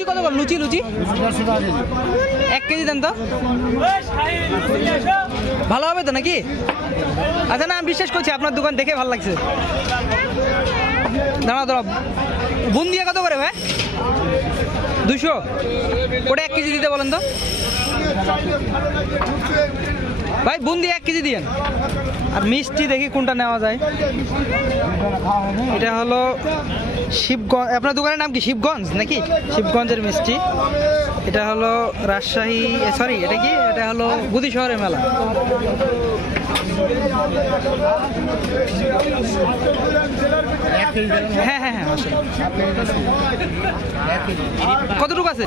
লুচি কত করে লুচি লুচি? এক কেজি দেন তো। ভালো হবে তো নাকি? আচ্ছা না, আমি বিশ্বাস করছি, আপনার দোকান দেখে ভালো লাগছে। দাঁড়া দাঁড়া বুন্দিয়া কত করে, ভাই? দুশো ওটা এক কেজি দিতে বলেন তো। ভাই, বুন্দি এক কেজি দিয়েন। আর মিষ্টি দেখি কোনটা নেওয়া যায়। এটা হলো শিবগঞ্জ, আপনার দোকানের নাম কি? শিবগঞ্জ নাকি? শিবগঞ্জের মিষ্টি। এটা হলো রাজশাহী সরি এটা কি? এটা হলো বুদি শহরের মেলা। হ্যাঁ হ্যাঁ হ্যাঁ। কতটুকু আছে?